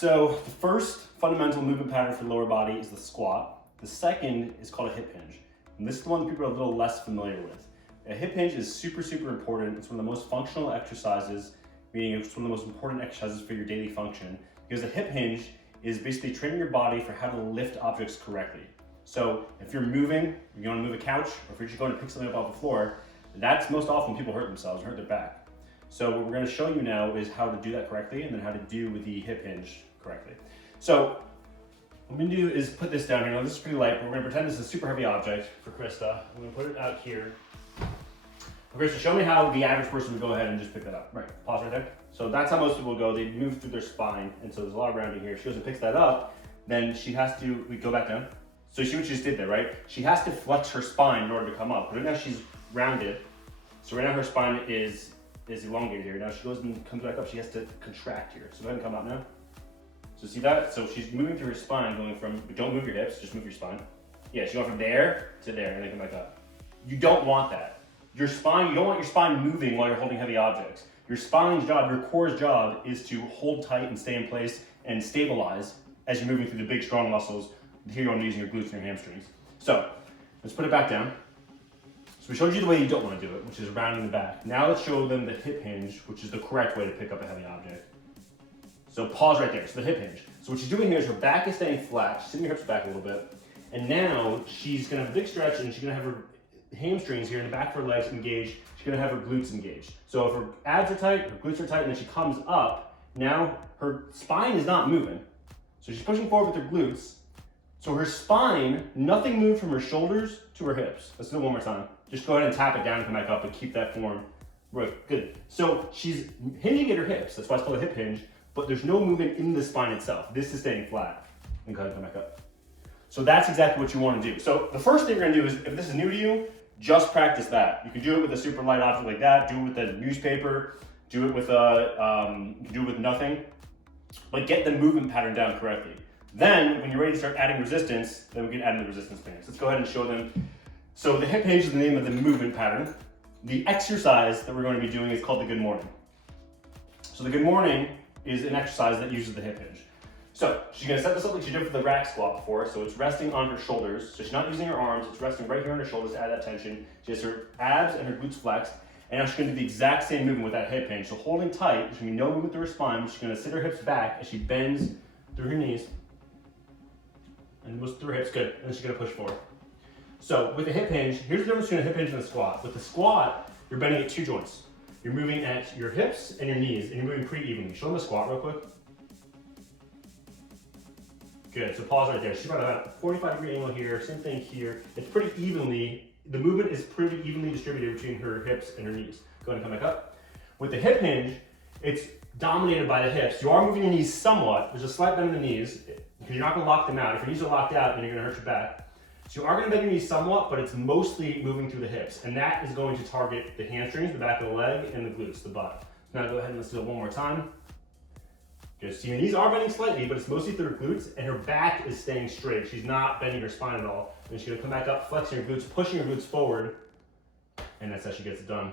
so the first fundamental movement pattern for the lower body is the squat. The second is called a hip hinge. And this is the one that people are a little less familiar with. A hip hinge is super, super important. It's one of the most functional exercises, meaning it's one of the most important exercises for your daily function, because a hip hinge is basically training your body for how to lift objects correctly. So if you're moving, you're going to move a couch, or if you're just going to pick something up off the floor, that's most often people hurt themselves, hurt their back. So what we're going to show you now is how to do that correctly, and then how to do with the hip hinge correctly. So what I'm going to do is put this down here. Now this is pretty light, but we're going to pretend this is a super heavy object for Krista. I'm going to put it out here. Krista, show me how the average person would go ahead and just pick that up. Right, pause right there. So that's how most people go. They move through their spine, and so there's a lot of rounding here. She goes and picks that up, then she has to, we go back down. So you see what she just did there, right? She has to flex her spine in order to come up. Right now she's rounded. So right now her spine is elongated here. Now she goes and comes back up, she has to contract here. So go ahead and come up now. So see that? So she's moving through her spine, going from, don't move your hips, just move your spine. Yeah, she's going from there to there, and then come back up. You don't want that. Your spine, you don't want your spine moving while you're holding heavy objects. Your spine's job, your core's job is to hold tight and stay in place and stabilize as you're moving through the big, strong muscles. Here you're using your glutes and your hamstrings. So let's put it back down. So we showed you the way you don't want to do it, which is rounding the back. Now let's show them the hip hinge, which is the correct way to pick up a heavy object. So pause right there, so the hip hinge. So what she's doing here is her back is staying flat, she's sitting her hips back a little bit, and now she's gonna have a big stretch and she's gonna have her hamstrings here in the back of her legs engaged, she's gonna have her glutes engaged. So if her abs are tight, her glutes are tight, and then she comes up, now her spine is not moving. So she's pushing forward with her glutes. So her spine, nothing moved from her shoulders to her hips. Let's do it one more time. Just go ahead and tap it down and come back up and keep that form. Right, good. So she's hinging at her hips, that's why it's called a hip hinge, but there's no movement in the spine itself. This is staying flat. And go ahead and come back up. So that's exactly what you want to do. So the first thing you're gonna do is, if this is new to you, just practice that. You can do it with a super light object like that, do it with a newspaper, do it with you can do it with nothing, but get the movement pattern down correctly. Then, when you're ready to start adding resistance, then we can add in the resistance bands. Let's go ahead and show them. So the hip hinge is the name of the movement pattern. The exercise that we're going to be doing is called the good morning. So the good morning is an exercise that uses the hip hinge. So she's going to set this up like she did for the rack squat before. So it's resting on her shoulders. So she's not using her arms. It's resting right here on her shoulders to add that tension. She has her abs and her glutes flexed. And now she's going to do the exact same movement with that hip hinge. So holding tight, there's going to be no movement through her spine. She's going to sit her hips back as she bends through her knees. And moves through her hips, good. And then she's going to push forward. So with the hip hinge, here's the difference between a hip hinge and a squat. With the squat, you're bending at two joints. You're moving at your hips and your knees, and you're moving pretty evenly. Show them the squat real quick. Good, so pause right there. She's got about a 45-degree angle here, same thing here. It's pretty evenly, the movement is pretty evenly distributed between her hips and her knees. Go ahead and come back up. With the hip hinge, it's dominated by the hips. You are moving your knees somewhat. There's a slight bend in the knees, because you're not going to lock them out. If your knees are locked out, then you're going to hurt your back. So you are going to bend your knees somewhat, but it's mostly moving through the hips. And that is going to target the hamstrings, the back of the leg, and the glutes, the butt. So now go ahead and let's do it one more time. Good. So your knees are bending slightly, but it's mostly through her glutes, and her back is staying straight. She's not bending her spine at all. And she's going to come back up, flexing her glutes, pushing her glutes forward, and that's how she gets it done.